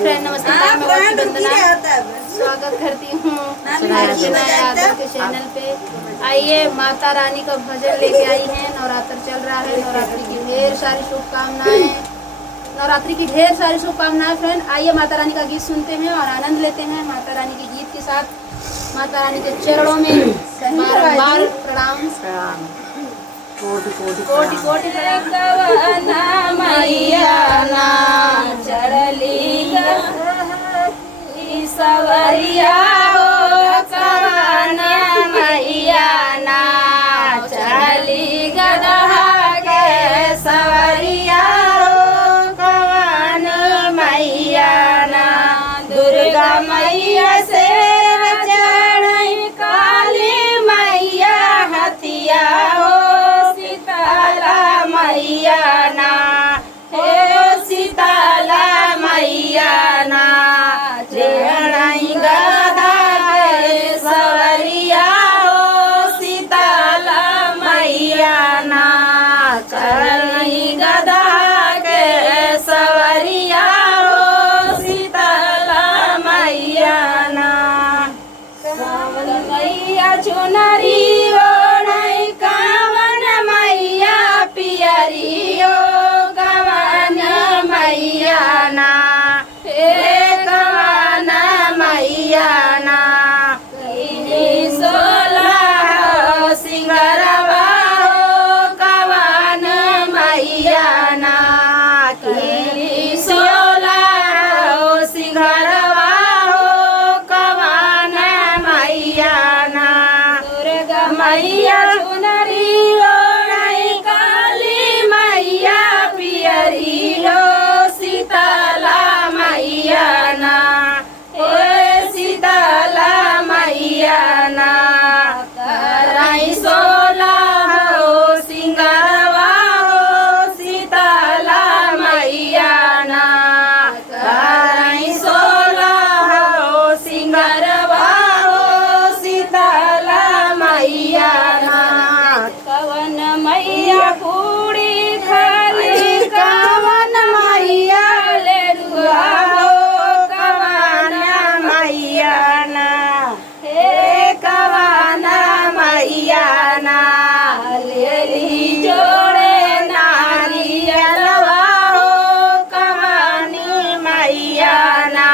Friend नमस्ते, मैं बहुत वंदना स्वागत करती हूँ अर्चना यादव के चैनल पे। आइए, माता रानी का भजन लेके आई हैं। नवरात्र चल रहा है, नवरात्रि की ढेर सारी शुभकामनाएं, नवरात्रि की ढेर सारी शुभकामनाएं फ्रेंड। आइए माता रानी का गीत सुनते हैं और आनंद लेते हैं। माता रानी के गीत के साथ माता रानी के चरणों में बार प्रणाम, कोटि कोटि कोटि प्रणाम। मैया ना चढ़ली सवरिया हो कवन, मैया ना चढ़ली गदहा के सवरिया हो कवन, मैया ना दुर्गा मैया से चढ़ई काली मैया हथिया हो सीताला मैया ना, हे सीताला मैया ना चढ़ई गदा के सवरिया हो सीताला मैया ना चढ़ई गदा के सवरिया हो सीताला मैया ना। कावन मैया चुनरी ओढ़ई कावन मैया पियरी ओ कवन मैया ना, हे कवन मैया ना सोलह सिंगरवा हो कवन मैया ना, सोलह सिंगरवा हो कवन मैया ना। दुर्गा मैया चुनरी ओढ़ई काली मैया पियरी हो सीताला मैया ना, हे सीताला मैया ना करई सोलह हो सिंगरवा हो सीताला मैया ना, करई सोलह हो सिंगरवा हो सीताला मैया ना। कवन मैया पूरी खाली कवन मैया लेरुआ हो कवन मैया ना, हे कवन मैया ना लेली जोड़े नारियलवा हो कवन मैया ना,